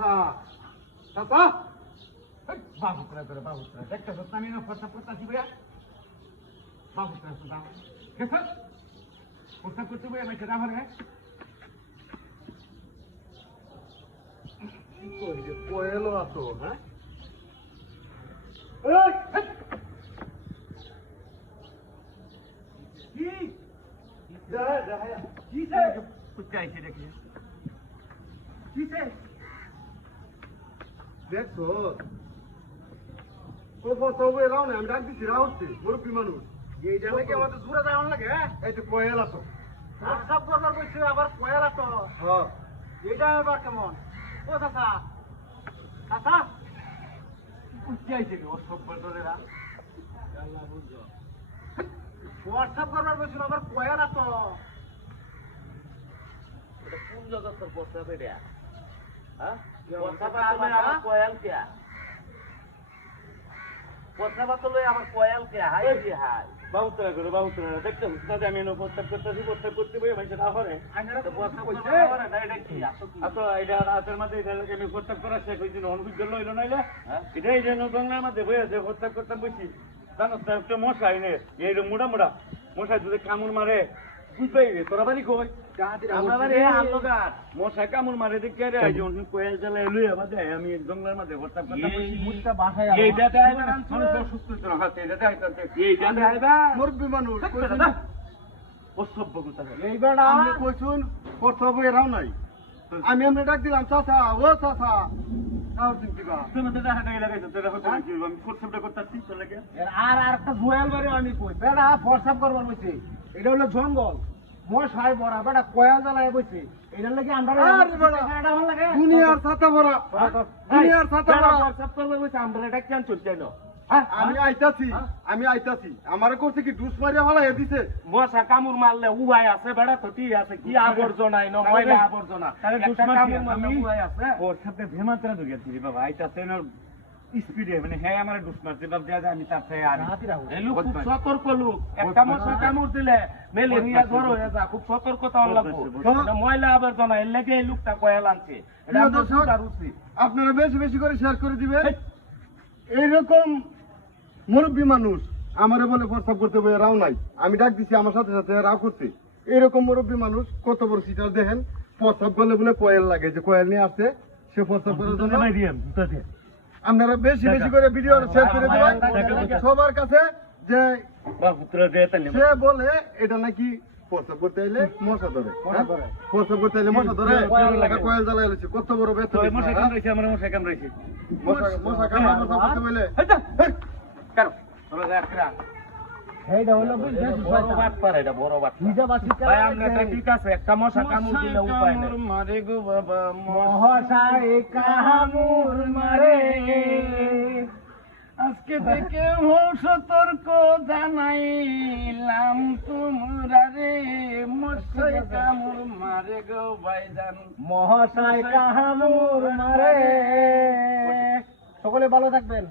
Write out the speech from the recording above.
চাচা চাচা বাবুতরা করে বাবুতরা দেখতে সত্য আমি ফটা ফটাছি ভাইয়া বাবুতরা শুধু কেসা ফটা করতে ভাইয়া আমি সেটা আমার কোয়েলো আছো হ্যাঁ দেখছো আমি ডাক দিচ্ছি রাহচ্ছে মুরব্বী মানুষ এইটা নাকি আমাদের দূরে যাওয়ার লাগে এই তো কোয়েল আছো সব করবার বলছি আবার কোয়েল আছো হ্যাঁ এইটা এবার কেমন ও চাচা চাচা উঠতে আইছিল ও সব বদলেরা হোয়াটসঅ্যাপ করবার বলছিল আবার কোয়েল আছো এটা কোন জায়গা তোর বসা বেড়া হ্যাঁ বসা বাতলে আমার কোয়াল কে বসা বাতলে আমার কোয়াল কে হাই রে হাই বাবুতরা করে বাবুতরা দেখতে উস্তাদ আমি এনে প্রস্তাব করতে বই ভাই সেটা করে তো বসা কইছে না এটা কি আচ্ছা এটা রাতের মধ্যে এটা আমি প্রস্তাব করা শেষ হইছে অনুবিজ্ঞ লইলো নাইলে এটা এই যে বাংলার মধ্যে বই আছে প্রস্তাব করতে বসি জানো তো একটা মশাই নে এই মোড়া মোড়া মশাই যদি কামড় মারে বুঝবাই রে তোরা বাড়ি কই আমরা বাড়ি আলোগার মশাই কামড় মারে দেখে রে আই যখন কোয়েল জ্বালায় লই আবার দেয় আমি জঙ্গলের মধ্যে প্রস্তাব করতে বসি মুটটা বাসায় এইটা দেয় না সুস্থ তো হাতে এটা দেয় এইটা দেয়বা মুরব্বি মানুষ অসভ্য কথা এই বেড়া আমি কইছুন প্রস্তাব এরাও নাই আমি আমরা ডাক দিলাম চাচা ও চাচা কার দিন দিবা তুমি তো দেখা টাকা লাগাইছো তোরা হতো কি আমি প্রস্তাবটা করতেছি চলে গে আর একটা জুয়েল বাড়ি আমি কই বেড়া ফরসাপ করবার বইছে এটা হলো জঙ্গল মশাই বড়া বেটা কয়া জ্বালায় বইছে এটার লাগি আমরা এটা ভালো লাগে দুনিয়ার ছাতা ভরা দুনিয়ার ছাতা ভরা ফরসাপ করবার বইছে আমরা এটা কেন চলছে না আমি আইতাছি আমারে করছে কি ডুস মারিয়া ভালো এ দিছে মশা কামড় মারলে উবাই আছে বেড়া তো ঠিক আছে কি আবর্জনা ন ময়লা আবর্জনা তাহলে ডুস কামড় মারছি মারলে উবাই আছে ওর সাথে ভেমাত্রা ঢুকেছি রে বাবা আইতাছে না স্পিডে মানে হ্যাঁ আমার ডুস মারছে বাপ দেয়া যায় আমি তার থেকে আর এই লোক খুব সতর্ক লোক একটা মশা কামড় দিলে ম্যালেরিয়া জ্বর হয়ে যায় খুব সতর্কতা লাগবে ময়লা আবর্জনা এর লাগে এই লোকটা কয়া লাগছে এটা আপনারা বেশি বেশি করে শেয়ার করে দিবেন এইরকম মুরব্বী মানুষ আমারে বলে প্রস্তাব করতে বলে রাও নাই আমি ডাক দিছি আমার সাথে সাথে রাও করতে এরকম মুরব্বী মানুষ কত বড় সিটার দেখেন প্রস্তাব করলে বলে কোয়েল লাগে যে কোয়েল নিয়ে আসছে সে প্রস্তাব করার জন্য আপনারা বেশি বেশি করে ভিডিও শেয়ার করে দেবেন সবার কাছে যে সে বলে এটা নাকি প্রস্তাব করতে এলে মশা ধরে প্রস্তাব করতে এলে মশা ধরে কোয়েল জ্বালা এলেছে কত বড় ব্যথা মশা কামড়াইছে আমার মশা কামড়াইছে মশা কামড়া মশা করতে বলে কেন তোরা যাত্রা এইটা হলো বড় বাট পারে এটা বড় বাট নিজে বাসি ভাই আমরা এটা ঠিক আছে একটা মশা কামড় দিলে উপায় নাই মারে গো বাবা মশাই কামড় মারে আজকে থেকে সতর্ক জানাইলাম তোমরা রে মশাই কামড় মারে গো ভাইজান মশাই কামড় মারে সকলে ভালো থাকবেন।